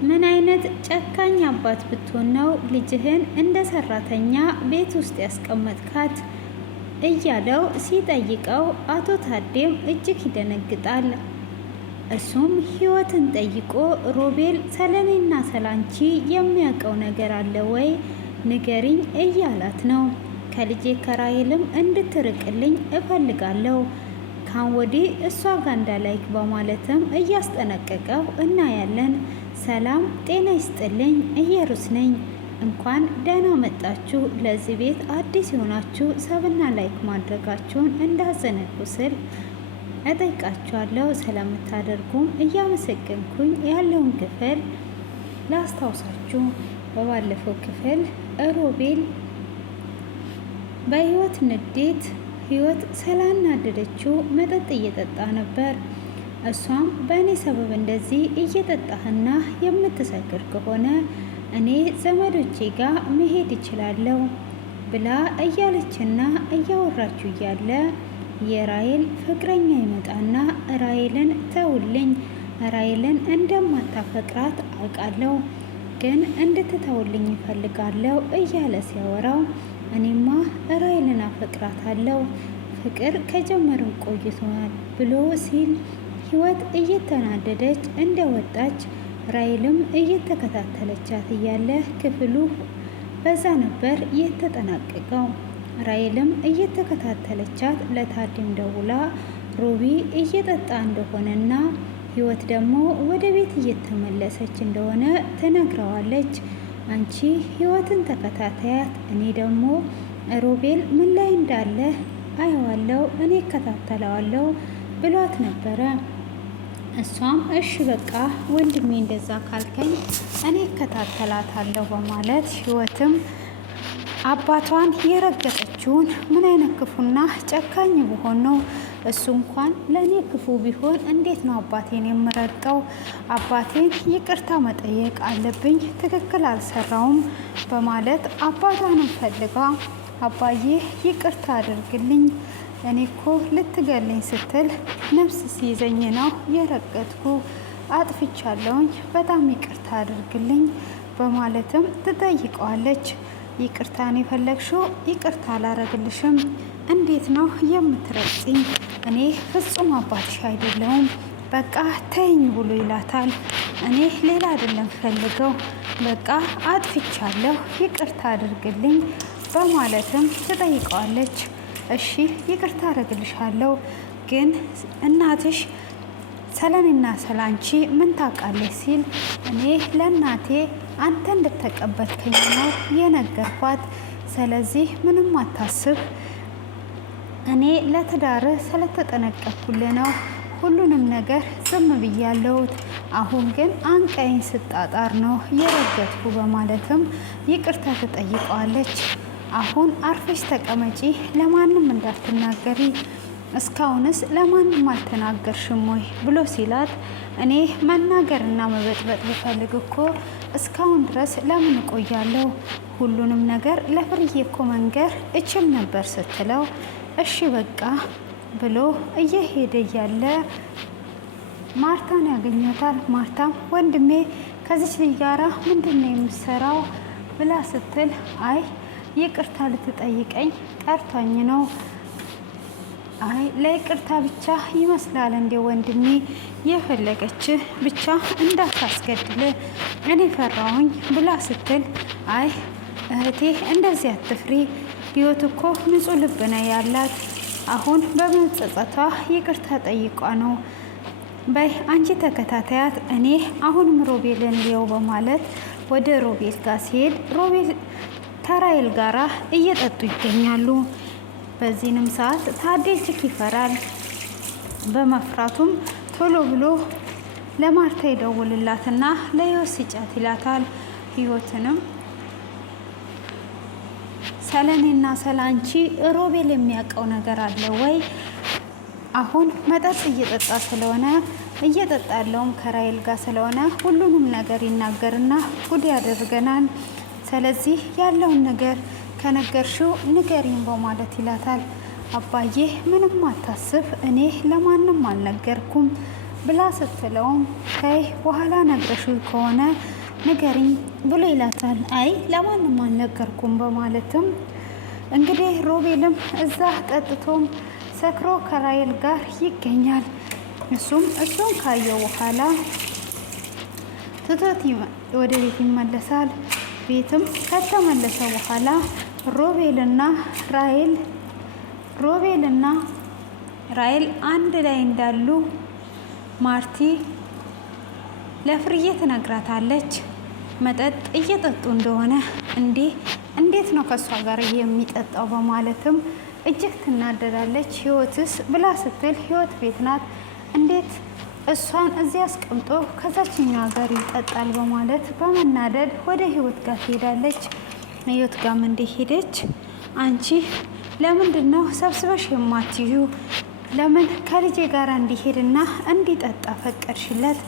ምን አይነት ጨካኝ አባት ብትሆን ነው ልጅህን እንደ ሰራተኛ ቤት ውስጥ ያስቀመጥካት? እያለው ሲጠይቀው አቶ ታዴም እጅግ ይደነግጣል። እሱም ህይወትን ጠይቆ ሮቤል ስለኔና ስላንቺ የሚያውቀው ነገር አለ ወይ ንገሪኝ እያላት ነው። ከልጄ ከራሄልም እንድትርቅልኝ እፈልጋለሁ ካሁን ወዲህ እሷ ጋር እንዳላይክ በማለትም እያስጠነቀቀው እናያለን። ሰላም ጤና ይስጥልኝ፣ እየሩስ ነኝ። እንኳን ደህና መጣችሁ። ለዚህ ቤት አዲስ የሆናችሁ ሰብና ላይክ ማድረጋችሁን እንዳዘነጉ ስል እጠይቃችኋለሁ። ስለምታደርጉም እያመሰገንኩኝ ያለውን ክፍል ላስታውሳችሁ። በባለፈው ክፍል ሮቤል በህይወት ንዴት ህይወት ስላናደደችው መጠጥ እየጠጣ ነበር። እሷም በእኔ ሰበብ እንደዚህ እየጠጣህና የምትሰክር ከሆነ እኔ ዘመዶቼ ጋር መሄድ እችላለሁ ብላ እያለችና እያወራችሁ እያለ የራሄል ፍቅረኛ ይመጣና ራሄልን ተውልኝ፣ ራሄልን እንደማታፈቅራት አውቃለሁ፣ ግን እንድትተውልኝ ይፈልጋለሁ እያለ ሲያወራው እኔማ ራሄልን አፈቅራታለሁ፣ ፍቅር ከጀመርን ቆይቷል ብሎ ሲል ህይወት እየተናደደች እንደወጣች ራሄልም እየተከታተለቻት እያለ ክፍሉ በዛ ነበር የተጠናቀቀው። ራሄልም እየተከታተለቻት ለታዴም ደውላ ሮቢ እየጠጣ እንደሆነና ህይወት ደግሞ ወደ ቤት እየተመለሰች እንደሆነ ትነግረዋለች። አንቺ ህይወትን ተከታታያት፣ እኔ ደግሞ ሮቤል ምን ላይ እንዳለ አየዋለሁ፣ እኔ እከታተለዋለሁ ብሏት ነበረ። እሷም እሺ በቃ ወንድሜ እንደዛ ካልከኝ እኔ እከታተላታለሁ በማለት ህይወትም አባቷን የረገጠችውን ምን አይነት ክፉና ጨካኝ ብሆን ነው እሱ እንኳን ለእኔ ክፉ ቢሆን እንዴት ነው አባቴን የምረግጠው? አባቴን ይቅርታ መጠየቅ አለብኝ፣ ትክክል አልሰራውም በማለት አባቷንም ፈልጋ አባዬ ይቅርታ አድርግልኝ፣ እኔ እኮ ልትገለኝ ስትል ነፍስ ሲይዘኝ ነው የረገጥኩ፣ አጥፍቻለሁኝ፣ በጣም ይቅርታ አድርግልኝ በማለትም ትጠይቀዋለች። ይቅርታን የፈለግሽው? ይቅርታ አላረግልሽም። እንዴት ነው የምትረግጪኝ? እኔ ፍጹም አባትሽ አይደለሁም፣ በቃ ተይኝ ብሎ ይላታል። እኔ ሌላ አይደለም ፈልገው፣ በቃ አጥፍቻለሁ፣ ይቅርታ አድርግልኝ በማለትም ትጠይቀዋለች። እሺ ይቅርታ አረግልሻለሁ፣ ግን እናትሽ ሰለኔና ሰላንቺ ምን ታውቃለች ሲል እኔ ለእናቴ አንተ እንድትቀበልከኝ ነው የነገርኳት። ስለዚህ ምንም አታስብ፣ እኔ ለትዳር ስለተጠነቀቅኩልህ ነው ሁሉንም ነገር ዝም ብያለሁት። አሁን ግን አንቀይን ስጣጣር ነው የረገጥኩ በማለትም ይቅርታ ትጠይቀዋለች። አሁን አርፈሽ ተቀመጪ፣ ለማንም እንዳትናገሪ፣ እስካሁንስ ለማንም አልተናገርሽም ወይ ብሎ ሲላት እኔ መናገርና መበጥበጥ ብፈልግ እኮ እስካሁን ድረስ ለምን እቆያለሁ? ሁሉንም ነገር ለፍርዬ እኮ መንገር እችል ነበር ስትለው እሺ በቃ ብሎ እየሄደ እያለ ማርታን ያገኘታል። ማርታም ወንድሜ ከዚች ልጅ ጋራ ምንድን ነው የምሰራው ብላ ስትል አይ ይቅርታ ልትጠይቀኝ ጠርቷኝ ነው። አይ ለይቅርታ ብቻ ይመስላል እንዴ ወንድሜ? የፈለገች ብቻ እንዳታስገድል እኔ ፈራሁኝ ብላ ስትል አይ እህቴ እንደዚህ አትፍሪ፣ ህይወት እኮ ንጹሕ ልብ ነው ያላት። አሁን በመጸጸቷ ይቅርታ ጠይቋ ነው። በይ አንቺ ተከታታያት፣ እኔ አሁንም ሮቤልን ሊየው በማለት ወደ ሮቤል ጋር ሲሄድ ሮቤል ከራሄል ጋራ እየጠጡ ይገኛሉ። በዚህንም ሰዓት ታዴ እጅግ ይፈራል። በመፍራቱም ቶሎ ብሎ ለማርታ ይደውልላትና ለህይወት ሲጫት ይላታል። ህይወትንም ሰለኔና ሰላንቺ ሮቤል የሚያውቀው ነገር አለ ወይ? አሁን መጠጥ እየጠጣ ስለሆነ እየጠጣ ያለውም ከራሄል ጋር ስለሆነ ሁሉንም ነገር ይናገርና ጉድ ያደርገናል። ስለዚህ ያለውን ነገር ከነገርሽው ንገሪኝ በማለት ይላታል። አባዬ ምንም አታስብ፣ እኔ ለማንም አልነገርኩም፣ ብላ ስትለውም ከይ በኋላ ነግረሽው ከሆነ ንገሪኝ ብሎ ይላታል። አይ ለማንም አልነገርኩም በማለትም እንግዲህ ሮቤልም እዛ ጠጥቶም ሰክሮ ከራይል ጋር ይገኛል። እሱን ካየው በኋላ ትቶት ወደ ቤት ይመለሳል። ቤትም ከተመለሰ በኋላ ሮቤልና ራይል አንድ ላይ እንዳሉ ማርቲ ለፍርዬ ትነግራታለች። መጠጥ እየጠጡ እንደሆነ እንዴት ነው ከሷ ጋር የሚጠጣው በማለትም እጅግ ትናደዳለች። ህይወትስ ብላ ስትል ህይወት ቤት ናት፣ እንዴት እሷን እዚህ አስቀምጦ ከዛችኛዋ ጋር ይጠጣል በማለት በመናደድ ወደ ህይወት ጋር ትሄዳለች። ህይወት ጋርም እንደሄደች አንቺ ለምንድን ነው ሰብስበሽ የማትዩ? ለምን ከልጄ ጋር እንዲሄድና እንዲጠጣ ፈቀድሽለት?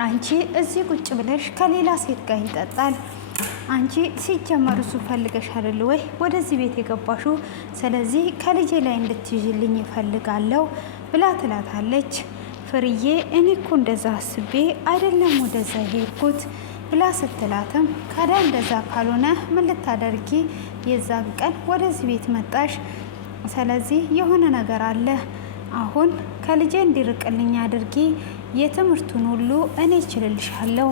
አንቺ እዚህ ቁጭ ብለሽ ከሌላ ሴት ጋር ይጠጣል። አንቺ ሲጀመር እሱ ፈልገሽ አይደል ወይ ወደዚህ ቤት የገባሹ? ስለዚህ ከልጄ ላይ እንድትይዥልኝ ይፈልጋለሁ ብላ ትላታለች። ፍርዬ እኔ እኮ እንደዛ አስቤ አይደለም ወደዛ የሄድኩት ብላ ስትላትም ካዳ እንደዛ ካልሆነ ምን ልታደርጊ የዛን ቀን ወደዚህ ቤት መጣሽ? ስለዚህ የሆነ ነገር አለ። አሁን ከልጄ እንዲርቅልኝ አድርጊ፣ የትምህርቱን ሁሉ እኔ እችልልሻለሁ፣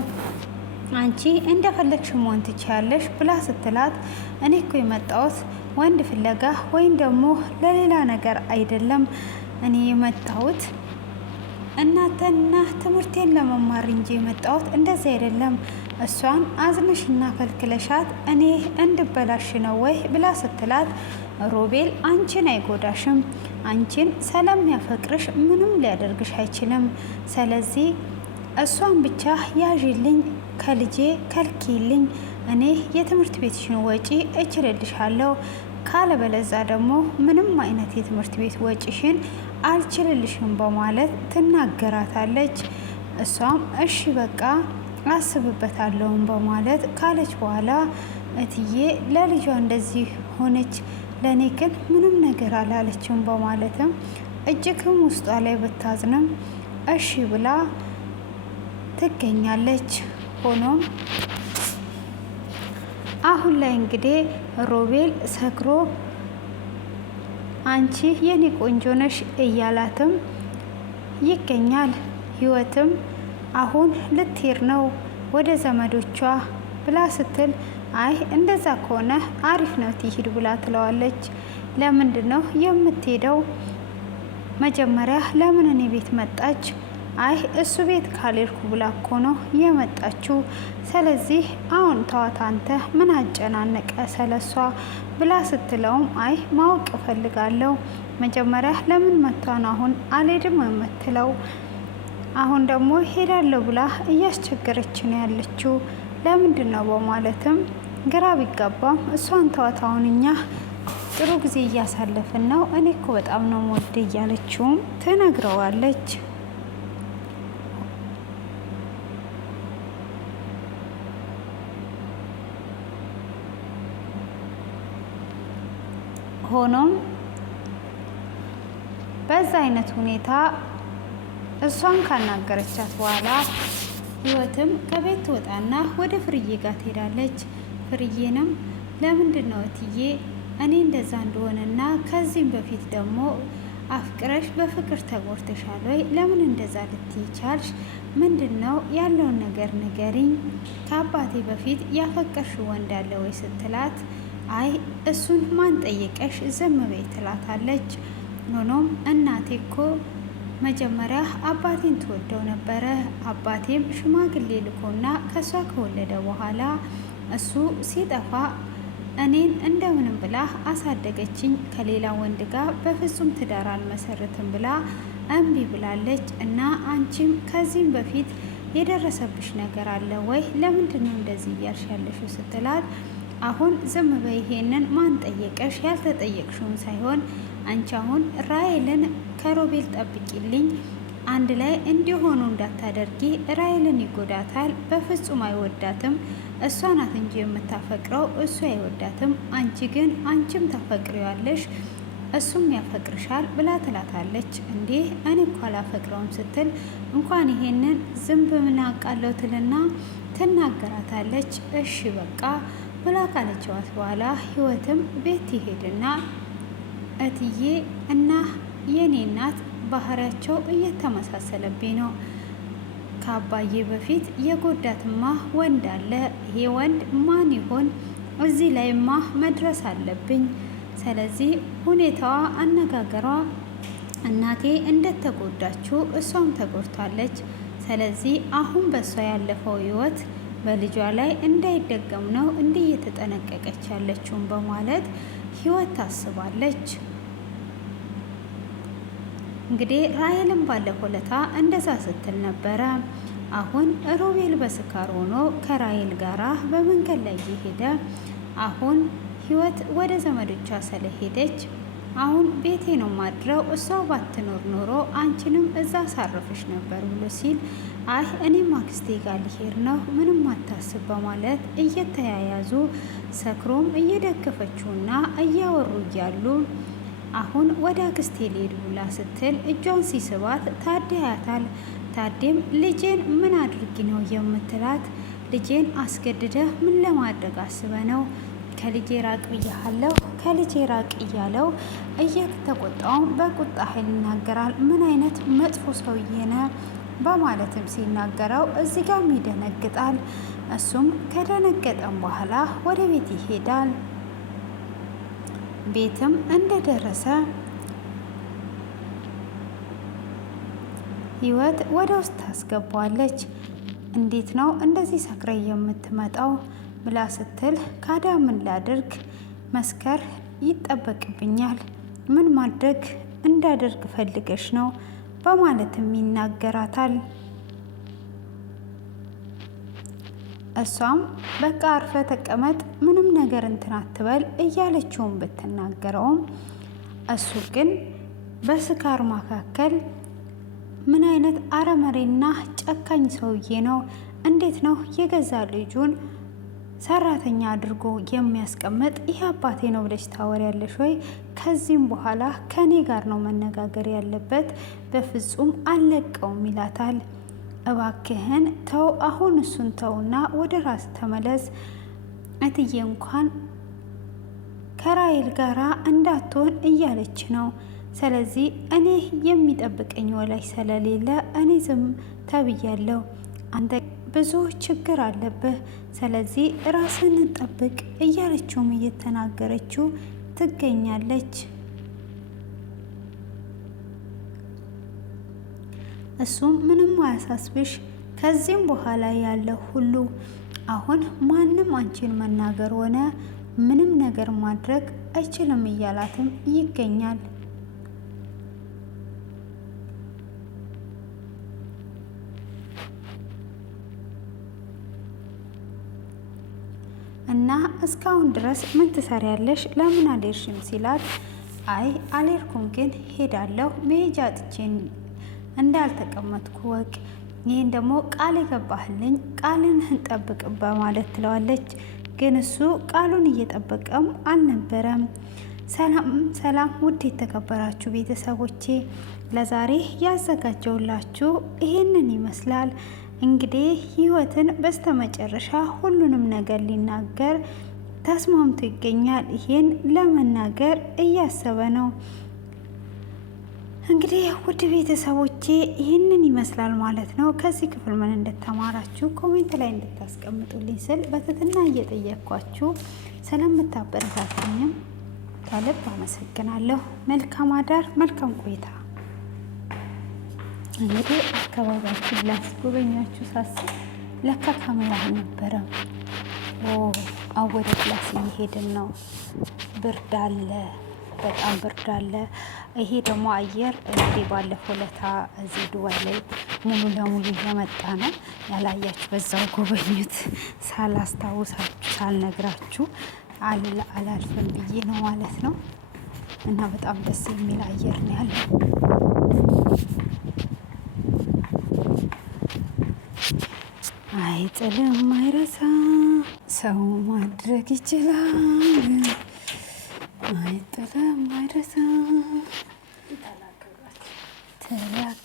አንቺ እንደፈለግሽ መሆን ትችያለሽ ብላ ስትላት እኔ እኮ የመጣሁት ወንድ ፍለጋ ወይም ደግሞ ለሌላ ነገር አይደለም። እኔ የመጣሁት እናንተና ትምህርቴን ለመማር እንጂ የመጣሁት እንደዚህ አይደለም። እሷን አዝነሽና ከልክለሻት እኔ እንድበላሽ ነው ወይ ብላ ስትላት ሮቤል አንቺን አይጎዳሽም፣ አንቺን ስለሚያፈቅርሽ ምንም ሊያደርግሽ አይችልም። ስለዚህ እሷን ብቻ ያዥልኝ፣ ከልጄ ከልኪልኝ፣ እኔ የትምህርት ቤትሽን ወጪ እችልልሻለሁ፣ ካለበለዛ ደግሞ ምንም አይነት የትምህርት ቤት ወጪሽን አልችልልሽም በማለት ትናገራታለች። እሷም እሺ በቃ አስብበታለሁም በማለት ካለች በኋላ እትዬ ለልጇ እንደዚህ ሆነች፣ ለእኔ ግን ምንም ነገር አላለችም በማለትም እጅግም ውስጧ ላይ ብታዝንም እሺ ብላ ትገኛለች። ሆኖም አሁን ላይ እንግዲህ ሮቤል ሰክሮ አንቺ የኔ ቆንጆ ነሽ እያላትም ይገኛል። ህይወትም አሁን ልትሄድ ነው ወደ ዘመዶቿ ብላ ስትል አይ እንደዛ ከሆነ አሪፍ ነው ትሂድ ብላ ትለዋለች። ለምንድን ነው የምትሄደው? መጀመሪያ ለምን እኔ ቤት መጣች? አይ እሱ ቤት ካልሄድኩ ብላ እኮ ነው የመጣችው። ስለዚህ አሁን ተዋት፣ አንተ ምን አጨናነቀ ስለሷ ብላ ስትለውም አይ ማወቅ እፈልጋለሁ፣ መጀመሪያ ለምን መቷን አሁን አልሄድም የምትለው? አሁን ደግሞ ሄዳለሁ ብላ እያስቸገረች ነው ያለችው ለምንድን ነው በማለትም ግራ ቢጋባም እሷን ተዋት፣ አሁን እኛ ጥሩ ጊዜ እያሳለፍን ነው፣ እኔ እኮ በጣም ነው ወደ እያለችውም ትነግረዋለች። ሆኖም በዛ አይነት ሁኔታ እሷን ካናገረቻት በኋላ ህይወትም ከቤት ትወጣና ወደ ፍርዬ ጋር ትሄዳለች። ፍርዬንም ለምንድን ነው እትዬ እኔ እንደዛ እንደሆነና ከዚህም በፊት ደግሞ አፍቅረሽ በፍቅር ተጎድተሻል ወይ? ለምን እንደዛ ልትይ ቻልሽ? ምንድን ነው ያለውን ነገር ንገሪኝ። ከአባቴ በፊት ያፈቀርሽው ወንድ አለ ወይ ስትላት አይ እሱን ማን ጠየቀሽ? ዝም በይ ትላታለች። ሆኖም እናቴ እኮ መጀመሪያ አባቴን ትወደው ነበረ። አባቴም ሽማግሌ ልኮና ከሷ ከወለደ በኋላ እሱ ሲጠፋ እኔን እንደምንም ብላ አሳደገችኝ። ከሌላ ወንድ ጋር በፍጹም ትዳር አልመሰርትም ብላ እምቢ ብላለች። እና አንቺም ከዚህም በፊት የደረሰብሽ ነገር አለ ወይ? ለምንድን ነው እንደዚህ እያልሽ ያለሽው ስትላት አሁን ዝም በይ፣ ይሄንን ማን ጠየቀሽ? ያልተጠየቅሽውን ሳይሆን አንቺ አሁን ራይልን ከሮቤል ጠብቂልኝ፣ አንድ ላይ እንዲሆኑ እንዳታደርጊ። ራይልን ይጎዳታል፣ በፍጹም አይወዳትም። እሷ ናት እንጂ የምታፈቅረው እሱ አይወዳትም። አንቺ ግን አንቺም ታፈቅሪዋለሽ። እሱም ያፈቅርሻል ብላ ትላታለች። እንዴ እኔ እኮ አላፈቅረውም ስትል እንኳን ይሄንን ዝንብ ምን አውቃለሁ ትልና ትናገራታለች። እሺ በቃ ብላ ካለችዋት በኋላ ህይወትም ቤት ይሄድና እትዬ እና የኔ እናት ባህሪያቸው እየተመሳሰለብኝ ነው። ከአባዬ በፊት የጎዳትማ ወንድ አለ። ይሄ ወንድ ማን ይሆን? እዚህ ላይማ መድረስ አለብኝ። ስለዚህ ሁኔታዋ፣ አነጋገሯ እናቴ እንደተጎዳችው እሷም ተጎድታለች። ስለዚህ አሁን በእሷ ያለፈው ህይወት በልጇ ላይ እንዳይደገም ነው እንዲህ እየተጠነቀቀች ያለችውን በማለት ህይወት ታስባለች። እንግዲህ ራሔልም ባለፈው ለታ እንደዛ ስትል ነበረ። አሁን ሮቤል በስካር ሆኖ ከራሔል ጋራ በመንገድ ላይ እየሄደ አሁን ህይወት ወደ ዘመዶቿ ስለሄደች አሁን ቤቴ ነው ማድረው፣ እሷ ባትኖር ኖሮ አንቺንም እዛ ሳረፍሽ ነበር ብሎ ሲል አይ እኔም አክስቴ ጋር ሊሄድ ነው ምንም አታስብ በማለት እየተያያዙ ሰክሮም እየደገፈችውና እያወሩ እያሉ አሁን ወደ አክስቴ ሊሄድ ብላ ስትል እጇን ሲስባት ታዲያታል። ታዴም ልጄን ምን አድርጊ ነው የምትላት? ልጄን አስገድደ ምን ለማድረግ አስበ ነው? ከልጄ ራቅ ብያለሁ፣ ከልጄ ራቅ እያለው እየተቆጣውም በቁጣ ኃይል ይናገራል። ምን አይነት መጥፎ ሰውዬ ነህ በማለትም ሲናገረው እዚህ ጋር ይደነግጣል። እሱም ከደነገጠም በኋላ ወደ ቤት ይሄዳል። ቤትም እንደደረሰ ህይወት ወደ ውስጥ ታስገባዋለች። እንዴት ነው እንደዚህ ሰክረ የምትመጣው ብላ ስትል ካዳ ምን ላድርግ፣ መስከር ይጠበቅብኛል፣ ምን ማድረግ እንዳደርግ ፈልገሽ ነው በማለትም ይናገራታል። እሷም በቃ አርፈ ተቀመጥ፣ ምንም ነገር እንትን አትበል እያለችውን ብትናገረውም እሱ ግን በስካር መካከል ምን አይነት አረመሬና ጨካኝ ሰውዬ ነው? እንዴት ነው የገዛ ልጁን ሰራተኛ አድርጎ የሚያስቀምጥ? ይህ አባቴ ነው ብለሽ ታወሪያለሽ ወይ? ከዚህም በኋላ ከኔ ጋር ነው መነጋገር ያለበት፣ በፍጹም አልለቀውም ይላታል። እባክህን ተው፣ አሁን እሱን ተውና ወደ ራስ ተመለስ። እትዬ እንኳን ከራሔል ጋራ እንዳትሆን እያለች ነው። ስለዚህ እኔ የሚጠብቀኝ ወላጅ ስለሌለ እኔ ዝም ተብያለሁ። አንተ ብዙ ችግር አለብህ፣ ስለዚህ ራስን ጠብቅ እያለችውም እየተናገረችው ትገኛለች። እሱም ምንም አያሳስብሽ፣ ከዚህም በኋላ ያለው ሁሉ አሁን ማንም አንቺን መናገር ሆነ ምንም ነገር ማድረግ አይችልም እያላትም ይገኛል። እና እስካሁን ድረስ ምን ትሰሪያለሽ? ለምን አልሄድሽም ሲላት አይ አልሄድኩም፣ ግን ሄዳለሁ፣ መሄጃ አጥቼ እንዳልተቀመጥኩ ወቅ፣ ይህን ደግሞ ቃል የገባህልኝ ቃልን እንጠብቅ በማለት ትለዋለች። ግን እሱ ቃሉን እየጠበቀም አልነበረም። ሰላም ሰላም፣ ውድ የተከበራችሁ ቤተሰቦቼ ለዛሬ ያዘጋጀውላችሁ ይሄንን ይመስላል። እንግዲህ ህይወትን በስተመጨረሻ ሁሉንም ነገር ሊናገር ተስማምቶ ይገኛል። ይሄን ለመናገር እያሰበ ነው። እንግዲህ ውድ ቤተሰቦቼ ይህንን ይመስላል ማለት ነው። ከዚህ ክፍል ምን እንደተማራችሁ ኮሜንት ላይ እንድታስቀምጡልኝ ስል በትህትና እየጠየቅኳችሁ ስለምታበረታቱኝም ከልብ አመሰግናለሁ። መልካም አዳር፣ መልካም ቆይታ። እንግዲህ አካባቢያችን ላስጎበኛችሁ ሳስብ ለካ ካሜራ አልነበረም። ወደ ክላስ እየሄድን ነው። ብርድ አለ፣ በጣም ብርድ አለ። ይሄ ደግሞ አየር እንግዲህ ባለፈው ለታ እዚህ ዱባይ ላይ ሙሉ ለሙሉ እየመጣ ነው። ያላያችሁ በዛው ጎበኙት። ሳላስታውሳችሁ ሳልነግራችሁ አላልፍም ብዬ ነው ማለት ነው። እና በጣም ደስ የሚል አየር ነው ያለው። አይጥልም አይረሳ፣ ሰው ማድረግ ይችላል። አይጥልም አይረሳም ትላቅ